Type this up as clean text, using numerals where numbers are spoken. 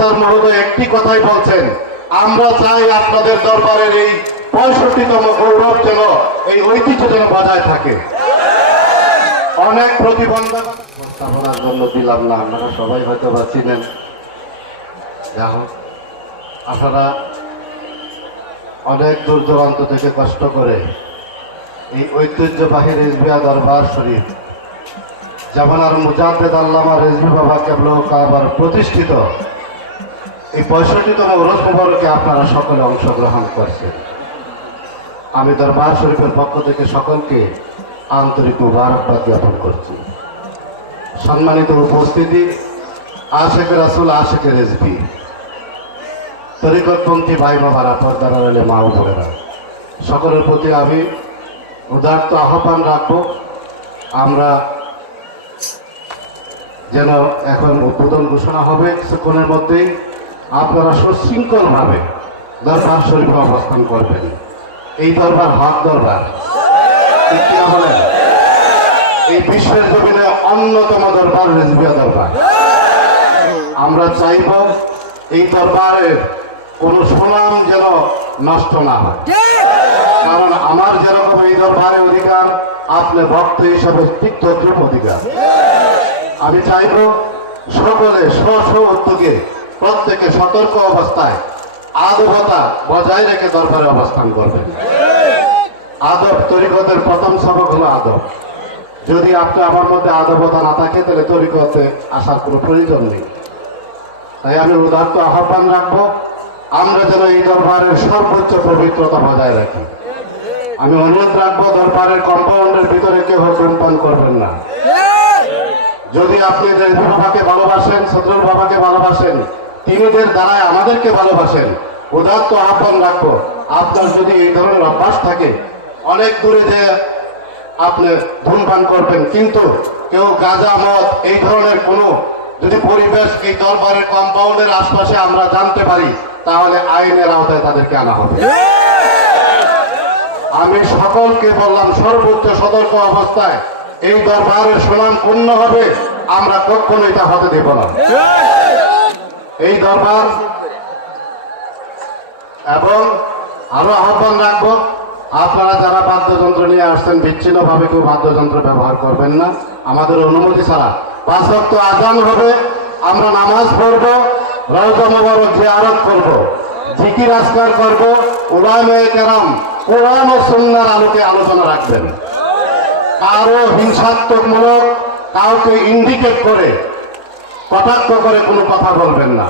Sir মহোদয় একটি কথাই বলছেন, আমরা চাই আপনাদের দরবারের এই 65তম গৌরব যেন, এই ঐতিহ্য যেন বজায় থাকে। অনেক প্রতিবন্ধক প্রস্তাবনার জন্য দিলাম না, আপনারা সবাই হয়তো বা চিনেন। যা হোক, আপনারা অনেক দূর দূরান্ত থেকে কষ্ট করে এই ঐতিহ্যবাহী রেজবিয়া দরবার শরীফ জামানার মুজাদ্দেদ আল্লামা রেজভি বাবা কেবলা কাবার প্রতিষ্ঠিত এই 65তম উরুস মুবারকে আপনারা সকলে অংশগ্রহণ করছেন। আমি দরবার শরীফের পক্ষ থেকে সকলকে আন্তরিক মুবারকবাদ জ্ঞাপন করছি। সম্মানিত উপস্থিতি, আশেকে রাসূল, আশেকে রেজভি, তরিকতপন্থী ভাই বাবারা, পর্দার আড়ালে মা ও বোনেরা, সকলের প্রতি আমি উদারত আহ্বান রাখবো, আমরা যেন এখন উদ্বোধন ঘোষণা হবে কিছুক্ষণের মধ্যেই, আপনারা সুশৃঙ্খলভাবে দরবার শরীফে অবস্থান করবেন। এই দরবার হক দরবার, ঠিক কিনা বলেন? এই বিশ্বের জমিনে অন্যতম দরবার রেজবিয়া দরবার। আমরা চাইব এই দরবারের কোন সুনাম যেন নষ্ট না হয়, কারণ আমার যেরকম এই দরবারে অধিকার, আপনি ভক্ত হিসাবে ঠিক তদ্রুপ অধিকার। আমি চাইব সকলে স্ব উদ্যোগে প্রত্যেকে সতর্ক অবস্থায় আদবতা বজায় রেখে দরবারে অবস্থান করবেন। আদব, তরিকতের প্রথম সবক হলো আদব। যদি আপনি আমার মধ্যে আদবতা না থাকে তাহলে তরিকতে আসার কোনো প্রয়োজন নেই। তাই আমি উদারত আহ্বান রাখবো, আমরা যেন এই দরবারের সর্বোচ্চ পবিত্রতা বজায় রাখি। আমি অনুরোধ রাখবো, দরবারের কম্পাউন্ডের ভিতরে কেউ ধূমপান করবেন না। যদি আপনি রেজভি বাবাকে ভালোবাসেন, সদরুল বাবাকে ভালোবাসেন, তিনিদের দ্বারায় আমাদেরকে ভালোবাসেন, উদারত আহ্বান রাখবো, আপনার যদি এই ধরনের অভ্যাস থাকে, অনেক দূরে যে আপনি ধূমপান করবেন, কিন্তু কেউ গাঁজা মদ এই ধরনের কোনো যদি পরিবেশ এই দরবারের কম্পাউন্ডের আশপাশে আমরা জানতে পারি, তাহলে আইনের আওতায় তাদেরকে আনা হবে। আমি সকলকে বললাম, সর্বোচ্চ সতর্ক অবস্থায় এই দরবারের সুনাম পূর্ণ হবে, আমরা কখনো এটা হতে দেব না। এই দরবার এবং আরো আহ্বান রাখবো, আপনারা যারা বাদ্যযন্ত্র নিয়ে আসছেন, বিচ্ছিন্ন ভাবে কেউ বাদ্যযন্ত্র ব্যবহার করবেন না। আমাদের অনুমতি ছাড়া 5 ওয়াক্ত আযান হবে, আমরা নামাজ পড়বো, রওজা মুবারক জিয়ারত করব, জিকির আজকার করব, উলামায়ে কেরাম কোরআন ও সুন্নাহর আলোকে আলোচনা রাখবেন। কারো হিংসাত্মকমূলক, কাউকে ইন্ডিকেট করে, কটাক্ষ করে কোনো কথা বলবেন না।